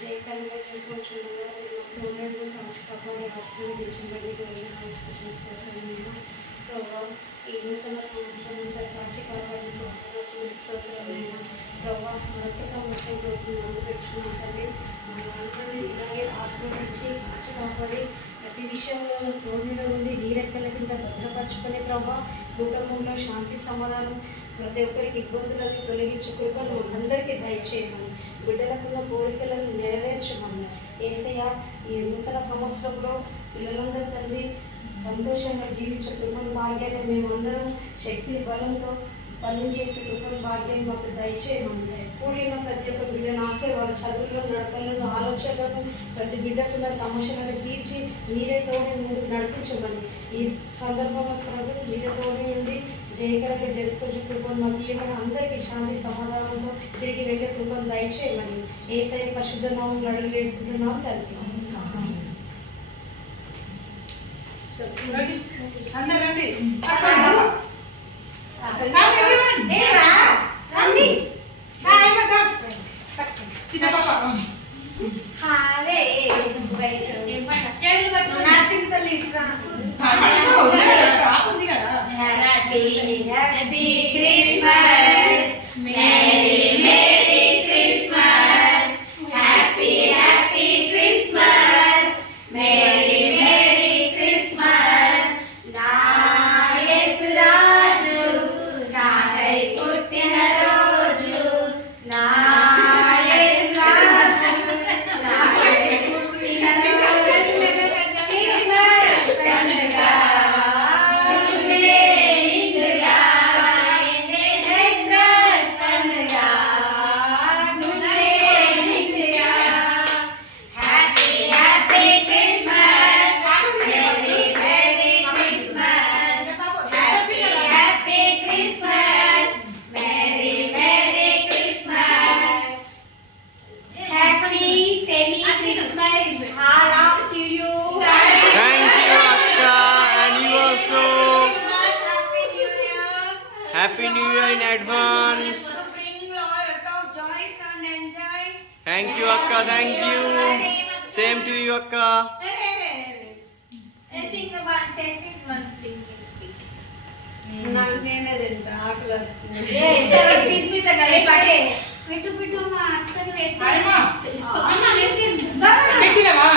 జయకరంగా చూపించుకున్నాను తోడు కాపాడే వస్తువులు తెచ్చినట్టు ప్రభావ ఈ నూతన సంవత్సరం అంతా కాచి కాపాడుకుంటున్న స్తోత్రమైన ప్రభావ మరొక సంవత్సరం ముందు పెట్టుకున్నాం తల్లి మనందరినీ ఇలాగే ఆస్వాదించి కాచి కాపాడి ప్రతి విషయంలో తోడులో ఉండి నీరెక్కల కింద భద్రపరచుకునే ప్రభావ కుటుంబంలో శాంతి సమాధానం ప్రతి ఒక్కరికి ఇబ్బందులను తొలగించే కృపను అందరికీ దయచేయమని బిడ్డలకున్న కోరికలను నెరవేర్చమని యేసయ్య ఈ నూతన సంవత్సరంలో పిల్లలందరూ తండ్రి సంతోషంగా జీవించే కృపను భాగ్యాన్ని మేమందరం శక్తి బలంతో పనులు చేసే కృపను భాగ్యాన్ని మాకు దయచేయమని కూడిన ప్రతి ఒక్క బిడ్డను వాళ్ళ చదువులను నడపలను ఆలోచనలను ప్రతి బిడ్డకున్న సమస్యలను తీర్చి మీరే తోడి ముందుకు నడిపించమని ఈ సందర్భంలో ప్రభు మీరే తోడి నుండి జయకరంగా జరుపుకొచ్చే కృపను మాకు ఇవ్వమని అందరికీ శాంతి సమాధానంతో తిరిగి వెళ్ళే కృపను దయచేయమని యేసయ్య పరిశుద్ధ నామములో అడిగి వేడుకుంటున్నాం తండ్రి. చిన్న పాప Happy New Year in advance. Thank you, Akka. Thank you. Same to you, Akka. Sing about 10 sing. నాకు నేనే తింటా ఆకలి పెట్టు మా అత్తను పెట్టినవా